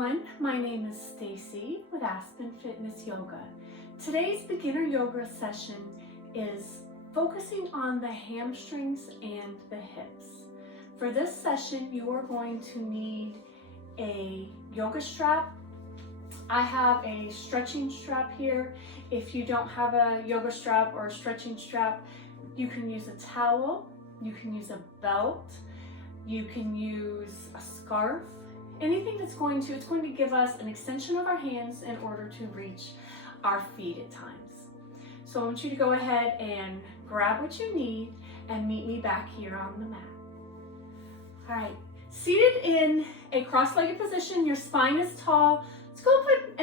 everyone, my name is Stacie with Aspen Fitness Yoga. Today's beginner yoga session is focusing on the hamstrings and the hips. For this session, you are going to need a yoga strap. I have a stretching strap here. If you don't have a yoga strap or a stretching strap, you can use a towel, you can use a belt, you can use a scarf. Anything it's going to give us an extension of our hands in order to reach our feet at times. So I want you to go ahead and grab what you need and meet me back here on the mat. All right, seated in a cross-legged position, your spine is tall. Let's go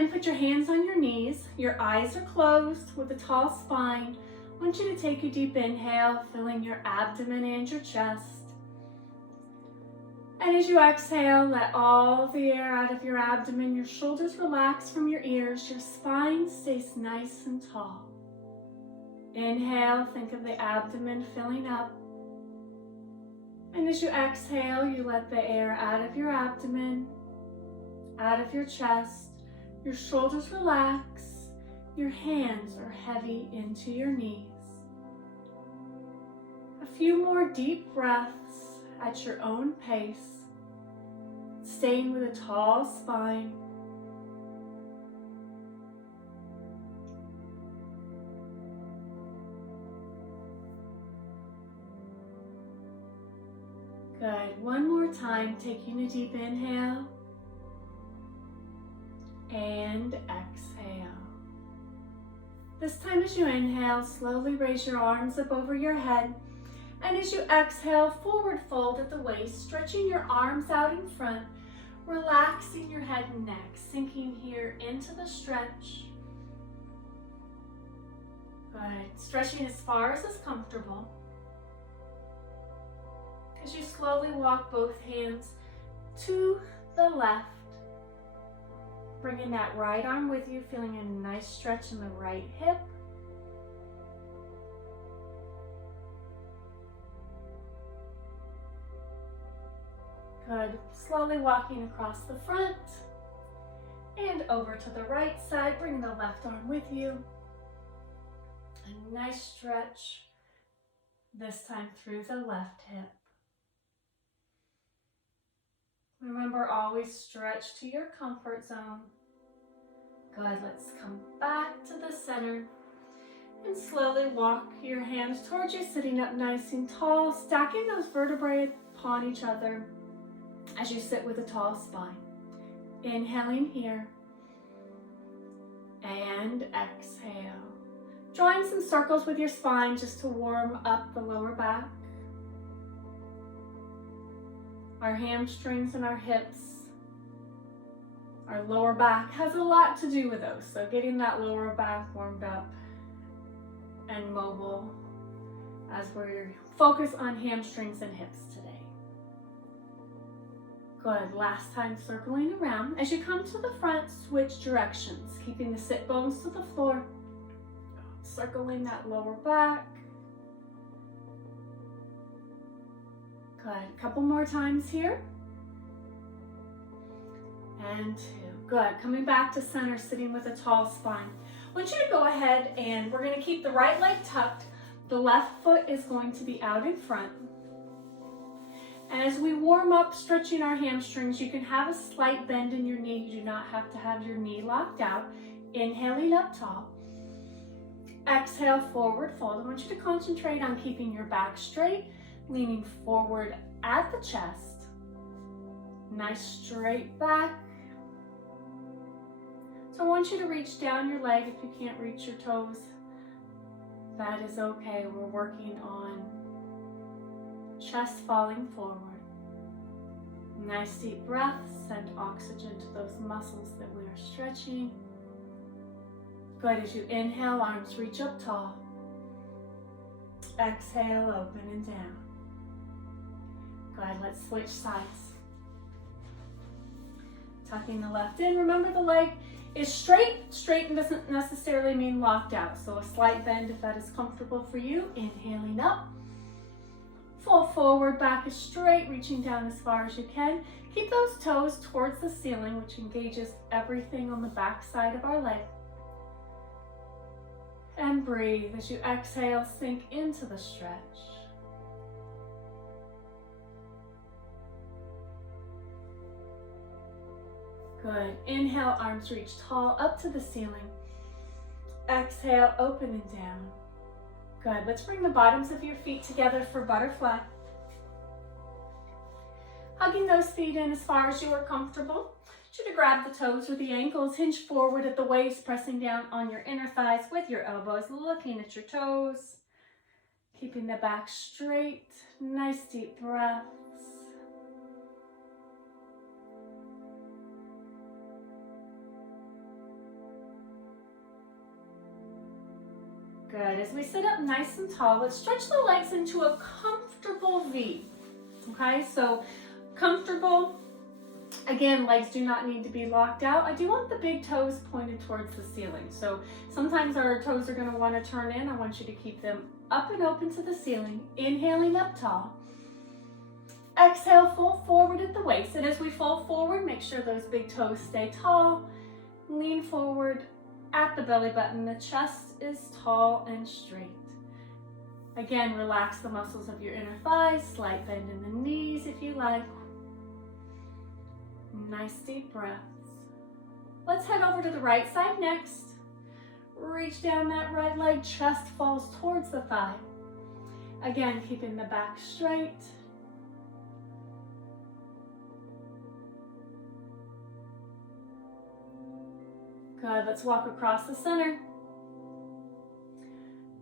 put your hands on your knees. Your eyes are closed with a tall spine. I want you to take a deep inhale, filling your abdomen and your chest. And as you exhale, let all the air out of your abdomen, your shoulders relax from your ears, your spine stays nice and tall. Inhale, think of the abdomen filling up. And as you exhale, you let the air out of your abdomen, out of your chest, your shoulders relax, your hands are heavy into your knees. A few more deep breaths at your own pace, staying with a tall spine. Good. One more time, taking a deep inhale and exhale. This time as you inhale, slowly raise your arms up over your head. And as you exhale, forward fold at the waist, stretching your arms out in front, relaxing your head and neck, sinking here into the stretch. Good. Stretching as far as is comfortable. As you slowly walk both hands to the left, bringing that right arm with you, feeling a nice stretch in the right hip. Good. Slowly walking across the front and over to the right side. Bring the left arm with you. A nice stretch, this time through the left hip. Remember, always stretch to your comfort zone. Good. Let's come back to the center and slowly walk your hands towards you, sitting up nice and tall, stacking those vertebrae upon each other as you sit with a tall spine. Inhaling here and exhale. Drawing some circles with your spine just to warm up the lower back. Our hamstrings and our hips, our lower back has a lot to do with those. So getting that lower back warmed up and mobile as we focus on hamstrings and hips today. Good. Last time circling around. As you come to the front, switch directions, keeping the sit bones to the floor. Circling that lower back. Good. A couple more times here. And 2. Good. Coming back to center, sitting with a tall spine. I want you to go ahead and we're going to keep the right leg tucked. The left foot is going to be out in front. And as we warm up, stretching our hamstrings, you can have a slight bend in your knee. You do not have to have your knee locked out. Inhaling up tall. Exhale, forward fold. I want you to concentrate on keeping your back straight, leaning forward at the chest. Nice straight back. So I want you to reach down your leg if you can't reach your toes. That is okay. We're working on chest falling forward. Nice deep breaths, send oxygen to those muscles that we are stretching. Good. As you inhale, arms reach up tall. Exhale, open and down. Good. Let's switch sides. Tucking the left in. Remember, the leg is straight. Straight doesn't necessarily mean locked out. So a slight bend if that is comfortable for you. Inhaling up. Fall forward, back is straight, reaching down as far as you can. Keep those toes towards the ceiling, which engages everything on the back side of our leg. And breathe as you exhale, sink into the stretch. Good. Inhale, arms reach tall up to the ceiling. Exhale, open and down. Good. Let's bring the bottoms of your feet together for butterfly. Hugging those feet in as far as you are comfortable. I want you to grab the toes or the ankles, hinge forward at the waist, pressing down on your inner thighs with your elbows, looking at your toes. Keeping the back straight. Nice deep breaths. Good. As we sit up nice and tall, let's stretch the legs into a comfortable V. Okay, so comfortable. Again, legs do not need to be locked out. I do want the big toes pointed towards the ceiling. So sometimes our toes are going to want to turn in. I want you to keep them up and open to the ceiling. Inhaling up tall. Exhale, fold forward at the waist. And as we fold forward, make sure those big toes stay tall. Lean forward at the belly button. The chest is tall and straight. Again, relax the muscles of your inner thighs. Slight bend in the knees if you like. Nice deep breaths. Let's head over to the right side next. Reach down that right leg, chest falls towards the thigh. Again, keeping the back straight. Good, let's walk across the center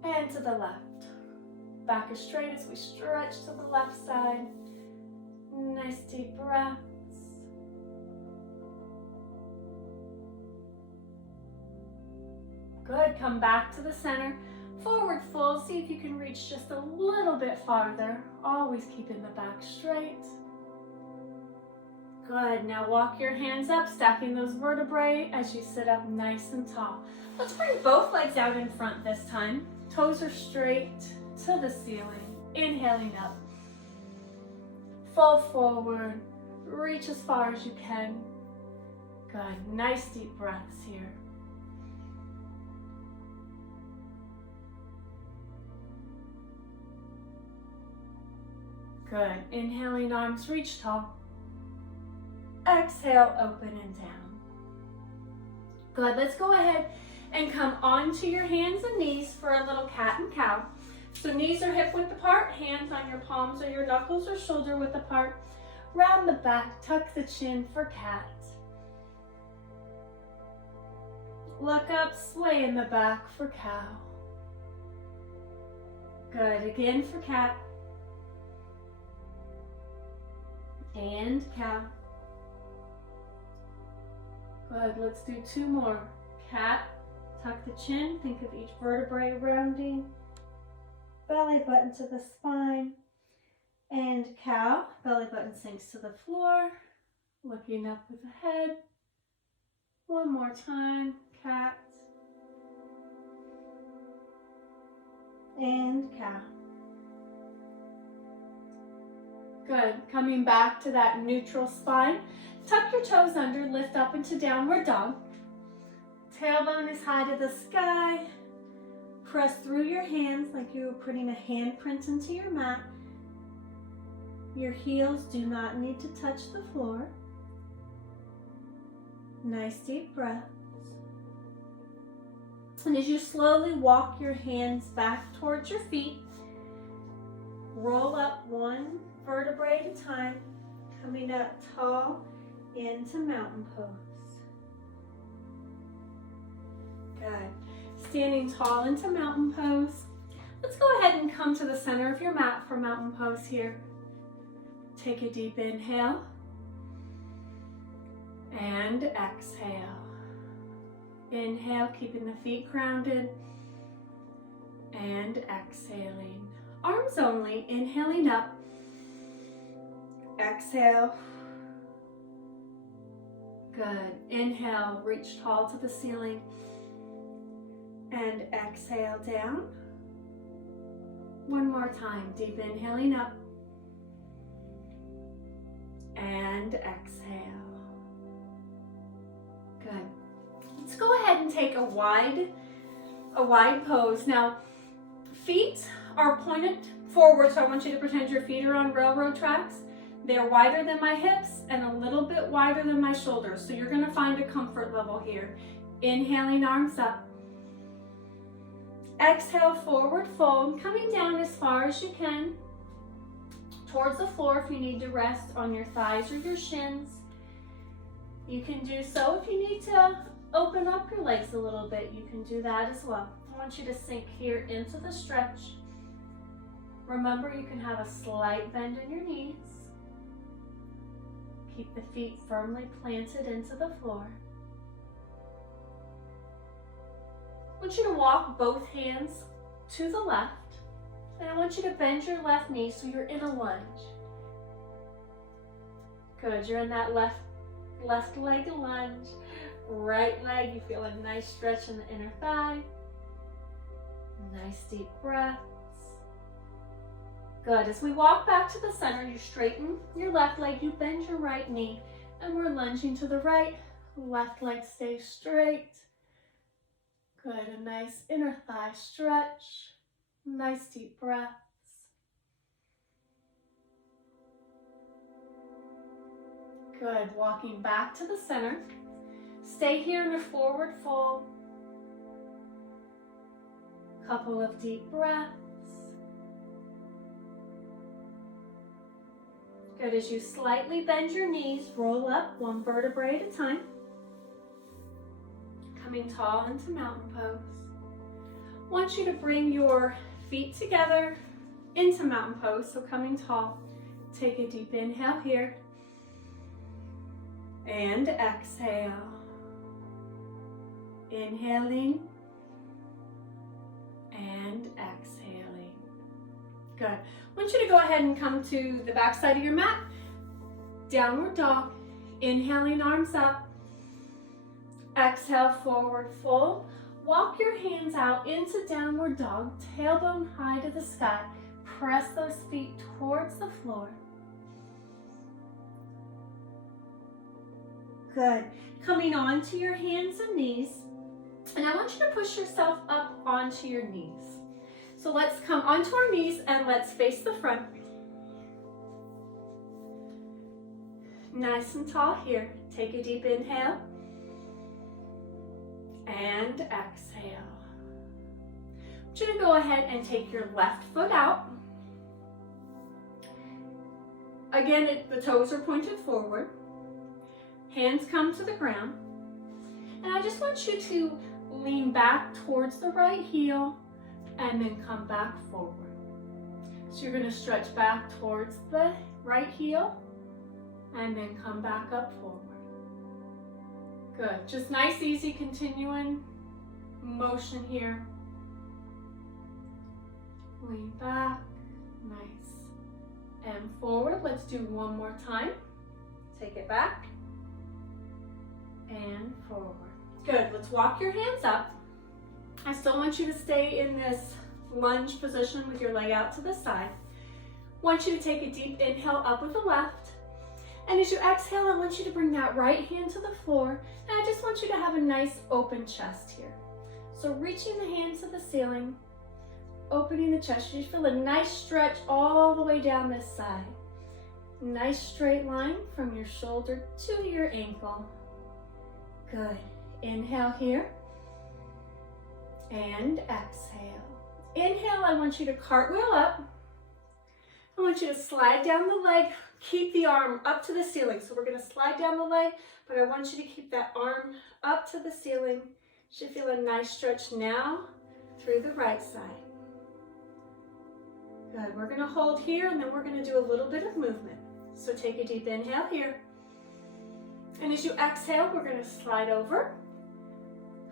and to the left. Back is straight as we stretch to the left side. Nice deep breath. Good, come back to the center, forward fold, see if you can reach just a little bit farther, always keeping the back straight. Good, now walk your hands up, stacking those vertebrae as you sit up nice and tall. Let's bring both legs out in front this time. Toes are straight to the ceiling, inhaling up. Fold forward, reach as far as you can. Good, nice deep breaths here. Good. Inhaling, arms reach tall. Exhale, open and down. Good. Let's go ahead and come onto your hands and knees for a little cat and cow. So knees are hip width apart, hands on your palms or your knuckles or shoulder width apart. Round the back, tuck the chin for cat. Look up, sway in the back for cow. Good. Again for cat. And cow. Good, let's do two more. Cat, tuck the chin, think of each vertebrae rounding. Belly button to the spine. And cow, belly button sinks to the floor. Looking up with the head. One more time, cat. And cow. Good. Coming back to that neutral spine. Tuck your toes under, lift up into downward dog. Tailbone is high to the sky. Press through your hands like you were putting a handprint into your mat. Your heels do not need to touch the floor. Nice deep breaths. And as you slowly walk your hands back towards your feet, roll up one vertebrae at a time, coming up tall into mountain pose. Good. Standing tall into mountain pose. Let's go ahead and come to the center of your mat for mountain pose here. Take a deep inhale and exhale. Inhale, keeping the feet grounded, and exhaling. Arms only, inhaling up. Exhale. Good. Inhale, reach tall to the ceiling. And exhale down. One more time. Deep inhaling up. and exhale. Good. Let's go ahead and take a wide pose. Now, feet are pointed forward, so I want you to pretend your feet are on railroad tracks. They're wider than my hips and a little bit wider than my shoulders. So you're gonna find a comfort level here. Inhaling, arms up. Exhale, forward fold, coming down as far as you can towards the floor. If you need to rest on your thighs or your shins, you can do so. If you need to open up your legs a little bit, you can do that as well. I want you to sink here into the stretch. Remember, you can have a slight bend in your knees. Keep the feet firmly planted into the floor. I want you to walk both hands to the left, and I want you to bend your left knee so you're in a lunge. Good, you're in that left leg lunge. Right leg, you feel a nice stretch in the inner thigh. Nice deep breaths. Good, as we walk back to the center, you straighten your left leg, you bend your right knee, and we're lunging to the right. Left leg stays straight. Good, a nice inner thigh stretch. Nice deep breaths. Good, walking back to the center. Stay here in a forward fold. Couple of deep breaths. Good, as you slightly bend your knees, roll up one vertebrae at a time. Coming tall into mountain pose. I want you to bring your feet together into mountain pose, so coming tall. Take a deep inhale here. And exhale. Inhaling and exhaling. Good. I want you to go ahead and come to the back side of your mat. Downward dog. Inhaling, arms up. Exhale, forward fold. Walk your hands out into downward dog, tailbone high to the sky. Press those feet towards the floor. Good. Coming onto your hands and knees. And I want you to push yourself up onto your knees. So let's come onto our knees and let's face the front. Nice and tall here. Take a deep inhale. And exhale. I want you to go ahead and take your left foot out. Again, the toes are pointed forward. Hands come to the ground. And I just want you to lean back towards the right heel and then come back forward. So you're going to stretch back towards the right heel and then come back up forward. Good. Just nice, easy, continuing motion here. Lean back. Nice. And forward. Let's do one more time. Take it back. And forward. Good. Let's walk your hands up. I still want you to stay in this lunge position with your leg out to the side. I want you to take a deep inhale up with the left. And as you exhale, I want you to bring that right hand to the floor. And I just want you to have a nice open chest here. So reaching the hands to the ceiling, opening the chest. You feel a nice stretch all the way down this side. Nice straight line from your shoulder to your ankle. Good. Inhale here. And exhale. Inhale, I want you to cartwheel up. I want you to slide down the leg. Keep the arm up to the ceiling. So we're going to slide down the leg, but I want you to keep that arm up to the ceiling. You should feel a nice stretch now through the right side. Good. We're going to hold here, and then we're going to do a little bit of movement. So take a deep inhale here. And as you exhale, we're going to slide over.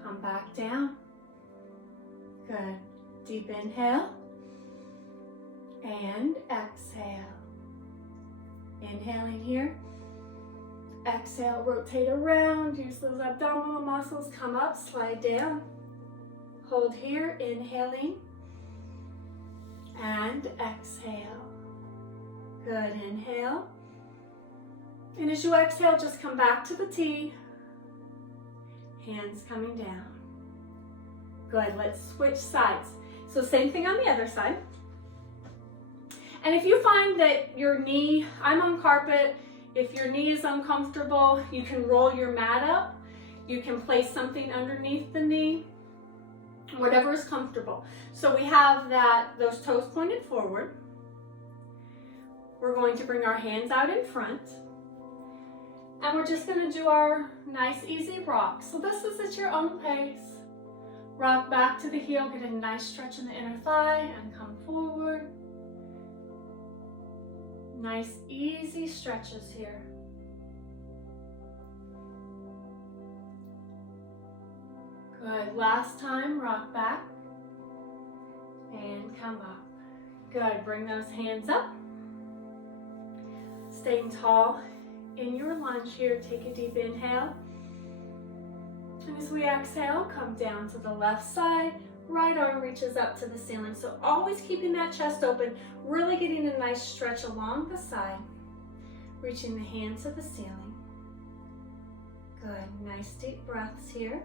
Come back down. Good. Deep inhale. And exhale. Inhaling here. Exhale, rotate around. Use those abdominal muscles. Come up, slide down. Hold here, inhaling. And exhale. Good, inhale. And as you exhale, just come back to the T. Hands coming down. Good, let's switch sides. So same thing on the other side. And if you find that your knee, I'm on carpet, if your knee is uncomfortable, you can roll your mat up. You can place something underneath the knee, whatever is comfortable. So we have those toes pointed forward. We're going to bring our hands out in front. And we're just going to do our nice easy rock. So this is at your own pace. Rock back to the heel, get a nice stretch in the inner thigh and come forward. Nice easy stretches here. Good, last time, rock back and come up. Good, bring those hands up. Staying tall in your lunge here, take a deep inhale. And as we exhale, come down to the left side, right arm reaches up to the ceiling. So always keeping that chest open, really getting a nice stretch along the side, reaching the hand to the ceiling. Good, nice deep breaths here.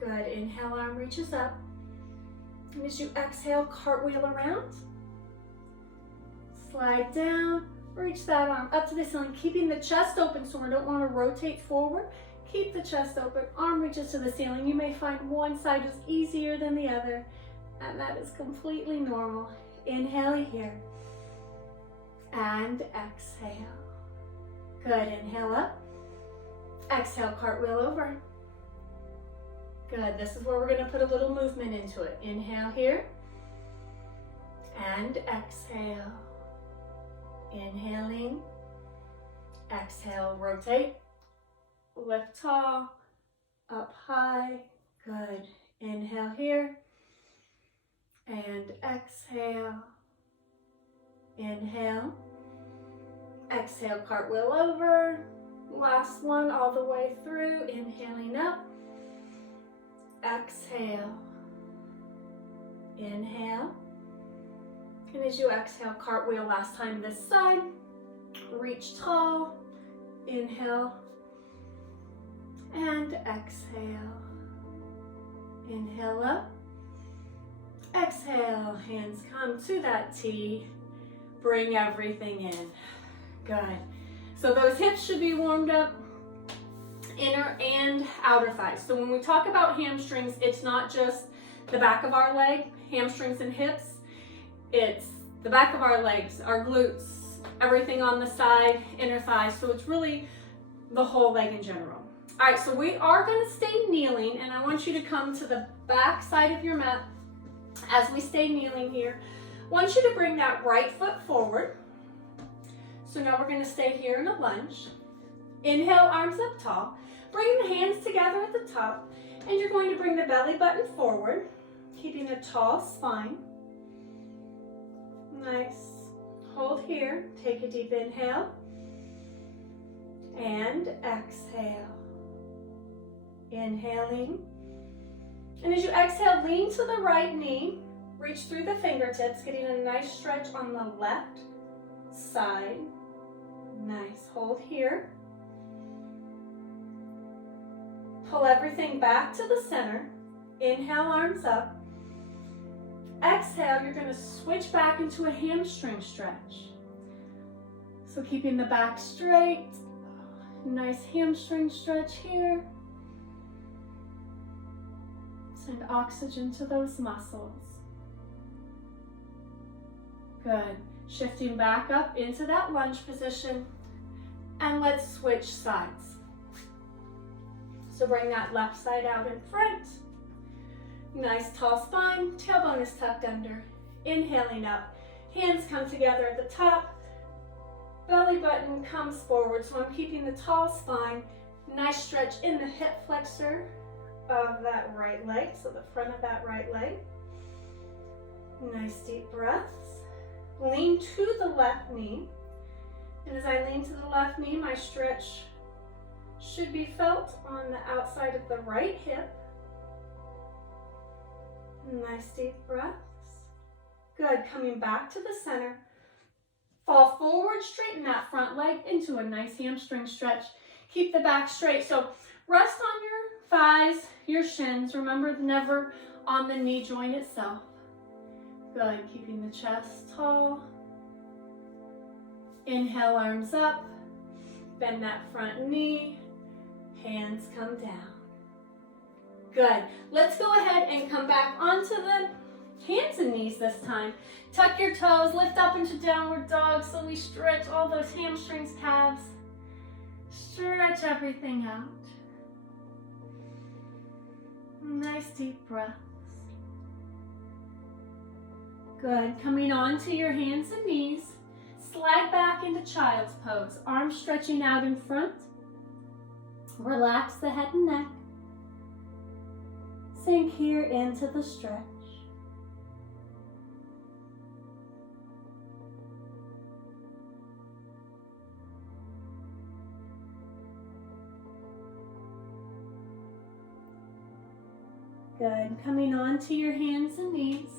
Good, inhale, arm reaches up. And as you exhale, cartwheel around. Slide down, reach that arm up to the ceiling, keeping the chest open so we don't want to rotate forward. Keep the chest open, arm reaches to the ceiling. You may find one side is easier than the other, and that is completely normal. Inhale here, and exhale. Good, inhale up. Exhale, cartwheel over. Good, this is where we're going to put a little movement into it. Inhale here, and exhale. Inhaling, exhale, rotate, lift tall, up high. Good, inhale here, and exhale. Inhale, exhale, cartwheel over. Last one all the way through, inhaling up. Exhale, inhale, and as you exhale, cartwheel last time this side, reach tall, inhale, and exhale, inhale up, exhale, hands come to that T, bring everything in, good. So those hips should be warmed up, inner and outer thighs. So when we talk about hamstrings, it's not just the back of our leg, hamstrings and hips. It's the back of our legs, our glutes, everything on the side, inner thighs. So it's really the whole leg in general. All right, so we are going to stay kneeling, and I want you to come to the back side of your mat as we stay kneeling here. I want you to bring that right foot forward. So now we're going to stay here in a lunge. Inhale, arms up tall. Bring the hands together at the top, and you're going to bring the belly button forward, keeping a tall spine. Nice. Hold here. Take a deep inhale. And exhale. Inhaling. And as you exhale, lean to the right knee. Reach through the fingertips, getting a nice stretch on the left side. Nice. Hold here. Pull everything back to the center. Inhale, arms up. Exhale, you're going to switch back into a hamstring stretch. So keeping the back straight. Nice hamstring stretch here. Send oxygen to those muscles. Good. Shifting back up into that lunge position. And let's switch sides. So bring that left side out in front. Nice tall spine, tailbone is tucked under. Inhaling up, hands come together at the top. Belly button comes forward, so I'm keeping the tall spine. Nice stretch in the hip flexor of that right leg, so the front of that right leg. Nice deep breaths. Lean to the left knee. And as I lean to the left knee, my stretch should be felt on the outside of the right hip. Nice deep breaths. Good, coming back to the center. Fall forward, straighten that front leg into a nice hamstring stretch. Keep the back straight. So rest on your thighs, your shins. Remember, never on the knee joint itself. Good, keeping the chest tall. Inhale, arms up. Bend that front knee. Hands come down. Good. Let's go ahead and come back onto the hands and knees this time. Tuck your toes, lift up into downward dog so we stretch all those hamstrings, calves. Stretch everything out. Nice deep breaths. Good. Coming onto your hands and knees. Slide back into child's pose. Arms stretching out in front. Relax the head and neck. Sink here into the stretch. Good. Coming onto your hands and knees.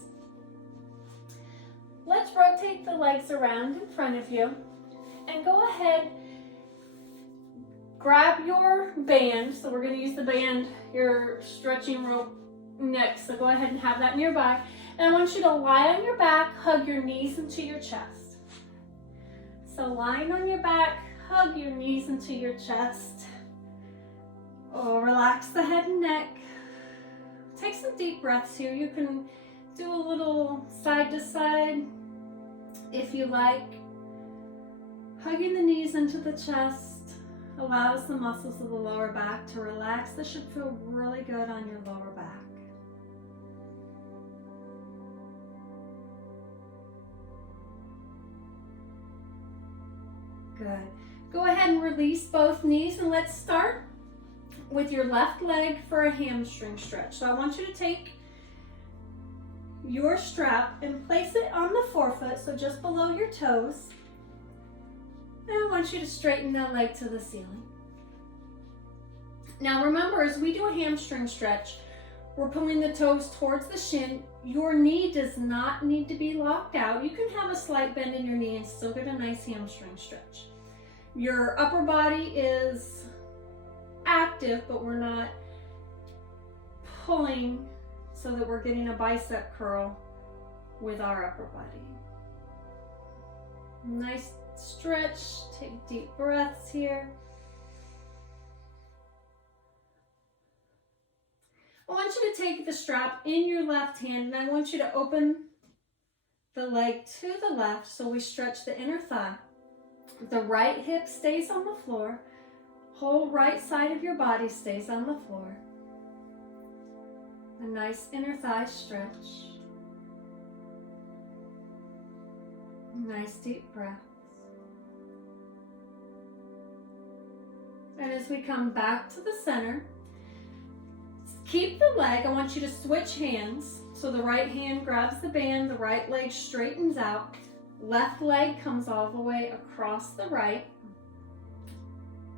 Let's rotate the legs around in front of you and go ahead, grab your band. So we're going to use the band, your stretching rope next. So go ahead and have that nearby. And I want you to lie on your back, hug your knees into your chest. So lying on your back, hug your knees into your chest. Oh, relax the head and neck. Take some deep breaths here. You can do a little side to side if you like. Hugging the knees into the chest allows the muscles of the lower back to relax. This should feel really good on your lower back. Good. Go ahead and release both knees and let's start with your left leg for a hamstring stretch. So I want you to take your strap and place it on the forefoot, so just below your toes. And I want you to straighten that leg to the ceiling. Now remember, as we do a hamstring stretch, we're pulling the toes towards the shin. Your knee does not need to be locked out. You can have a slight bend in your knee and still get a nice hamstring stretch. Your upper body is active, but we're not pulling so that we're getting a bicep curl with our upper body. Nice stretch, take deep breaths here. I want you to take the strap in your left hand and I want you to open the leg to the left so we stretch the inner thigh. The right hip stays on the floor. Whole right side of your body stays on the floor. A nice inner thigh stretch. Nice deep breaths. And as we come back to the center, keep the leg. I want you to switch hands. So the right hand grabs the band, the right leg straightens out. Left leg comes all the way across the right.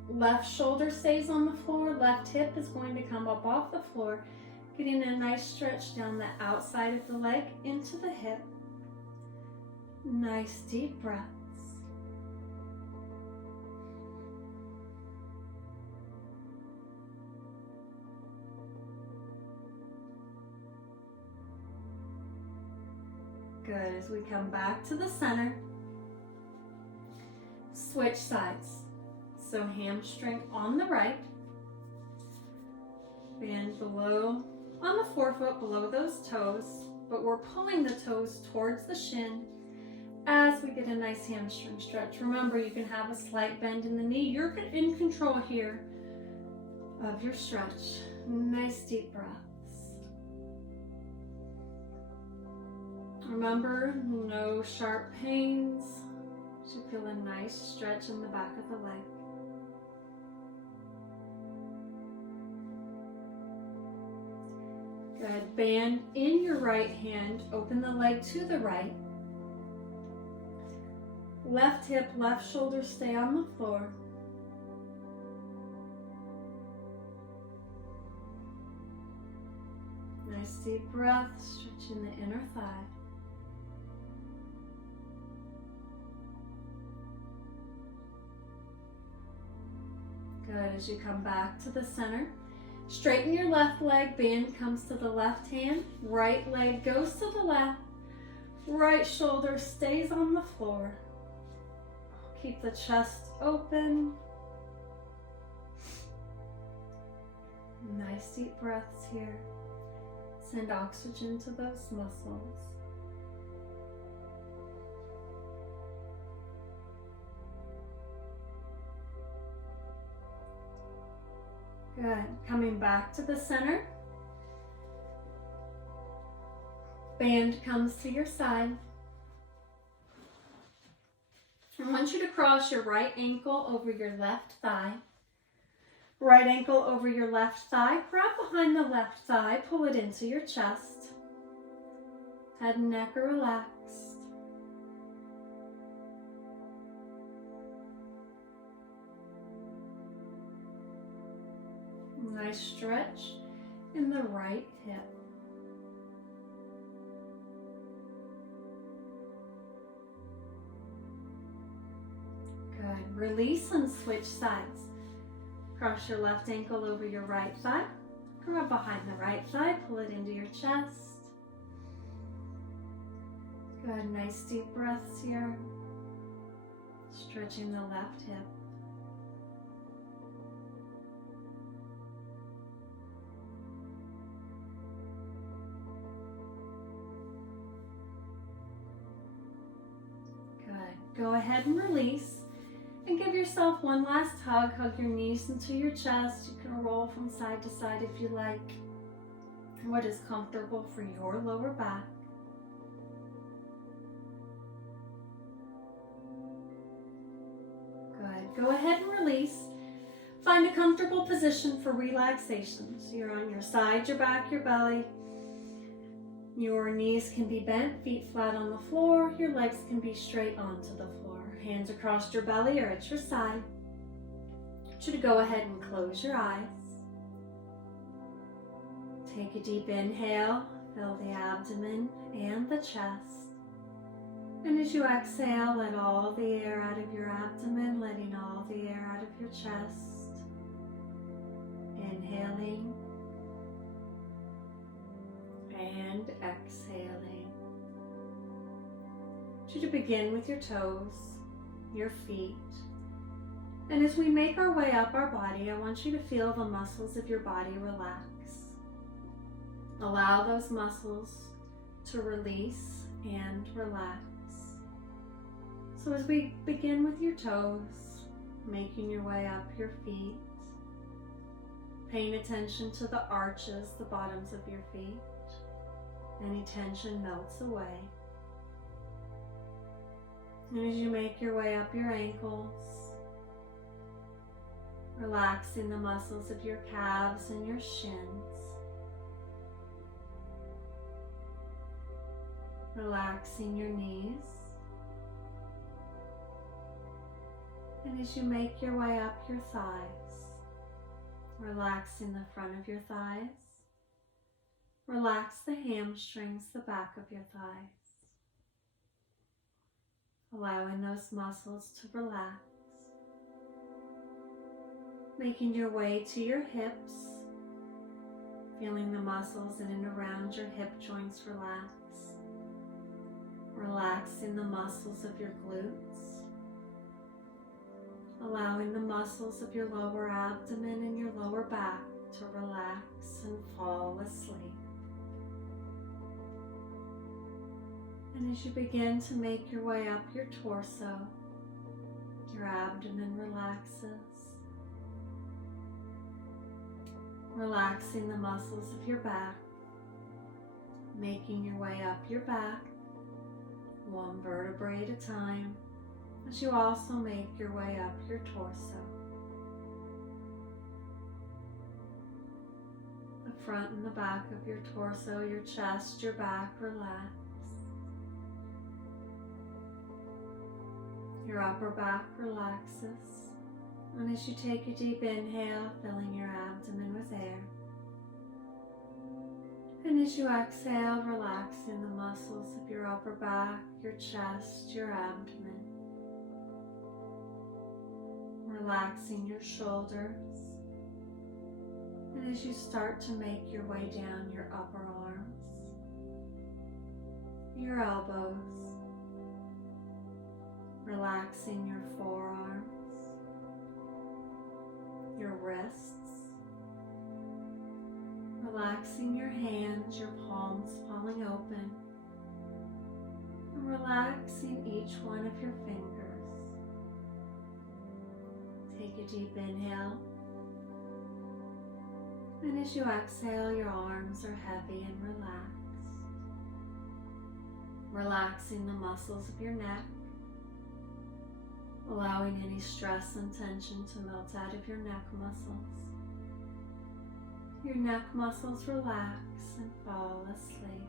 Left shoulder stays on the floor. Left hip is going to come up off the floor, getting a nice stretch down the outside of the leg into the hip. Nice deep breaths. Good. As we come back to the center, switch sides. So hamstring on the right, band below on the forefoot, below those toes, but we're pulling the toes towards the shin as we get a nice hamstring stretch. Remember, you can have a slight bend in the knee. You're in control here of your stretch. Nice deep breaths. Remember, no sharp pains. Should feel a nice stretch in the back of the leg. Good. Band in your right hand. Open the leg to the right. Left hip, left shoulder stay on the floor. Nice deep breath, stretching the inner thigh. Good. As you come back to the center, straighten your left leg, band comes to the left hand, right leg goes to the left, right shoulder stays on the floor. Keep the chest open. Nice deep breaths here. Send oxygen to those muscles. Good. Coming back to the center. Band comes to your side. I want you to cross your right ankle over your left thigh. Right ankle over your left thigh. Grab behind the left thigh. Pull it into your chest. Head and neck are relaxed. Nice stretch in the right hip. Good. Release and switch sides. Cross your left ankle over your right thigh. Grab behind the right thigh. Pull it into your chest. Good. Nice deep breaths here. Stretching the left hip. Go ahead and release and give yourself one last hug. Hug your knees into your chest. You can roll from side to side if you like. What is comfortable for your lower back. Good. Go ahead and release. Find a comfortable position for relaxation. So you're on your side, your back, your belly. Your knees can be bent, feet flat on the floor. Your legs can be straight onto the floor. Hands across your belly or at your side. I want you to go ahead and close your eyes. Take a deep inhale. Fill the abdomen and the chest. And as you exhale, let all the air out of your abdomen, letting all the air out of your chest. Inhaling. And exhaling. I want you to begin with your toes, your feet. And as we make our way up our body, I want you to feel the muscles of your body relax. Allow those muscles to release and relax. So as we begin with your toes, making your way up your feet, paying attention to the arches, the bottoms of your feet. Any tension melts away. And as you make your way up your ankles, relaxing the muscles of your calves and your shins. Relaxing your knees. And as you make your way up your thighs, relaxing the front of your thighs. Relax the hamstrings, the back of your thighs. Allowing those muscles to relax. Making your way to your hips. Feeling the muscles in and around your hip joints relax. Relaxing the muscles of your glutes. Allowing the muscles of your lower abdomen and your lower back to relax and fall asleep. And as you begin to make your way up your torso, your abdomen relaxes. Relaxing the muscles of your back, making your way up your back, one vertebrae at a time, as you also make your way up your torso. The front and the back of your torso, your chest, your back, relax. Your upper back relaxes, and as you take a deep inhale, filling your abdomen with air. And as you exhale, relaxing the muscles of your upper back, your chest, your abdomen. relaxing your shoulders. And as you start to make your way down your upper arms, your elbows, relaxing your forearms, your wrists, relaxing your hands, your palms falling open, and relaxing each one of your fingers. Take a deep inhale, and as you exhale, your arms are heavy and relaxed. Relaxing the muscles of your neck, allowing any stress and tension to melt out of your neck muscles. Your neck muscles relax and fall asleep.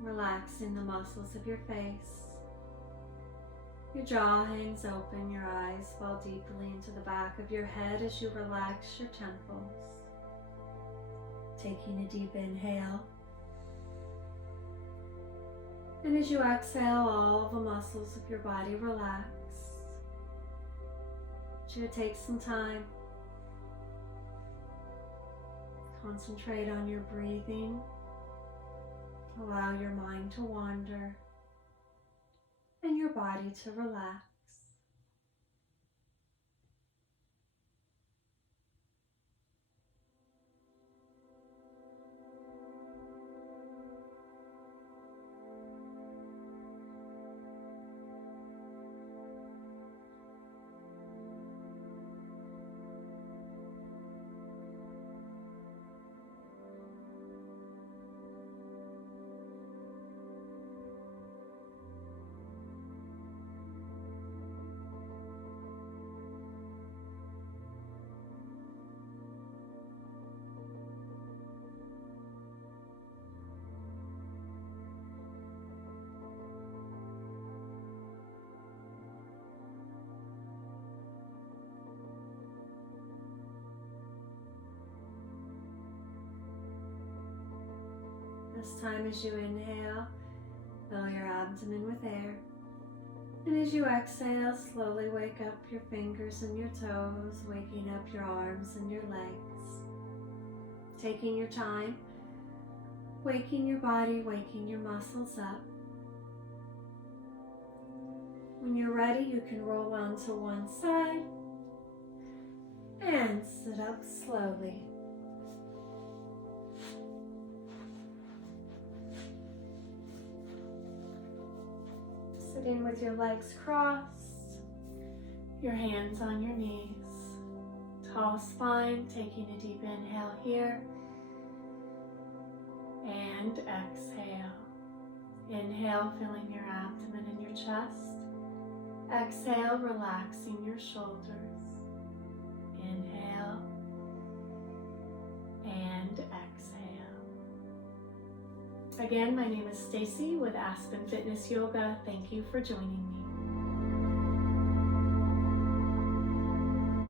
Relaxing the muscles of your face. Your jaw hangs open, your eyes fall deeply into the back of your head as you relax your temples. Taking a deep inhale. And as you exhale, all the muscles of your body relax. You take some time. Concentrate on your breathing. Allow your mind to wander and your body to relax. This time as you inhale, fill your abdomen with air. And as you exhale, slowly wake up your fingers and your toes, waking up your arms and your legs. Taking your time, waking your body, waking your muscles up. When you're ready, you can roll onto one side and sit up slowly. Sitting with your legs crossed, your hands on your knees. Tall spine, taking a deep inhale here. And exhale. Inhale, filling your abdomen and your chest. Exhale, relaxing your shoulders. Inhale. And exhale. Again, my name is Stacie with Aspen Fitness Yoga. Thank you for joining me.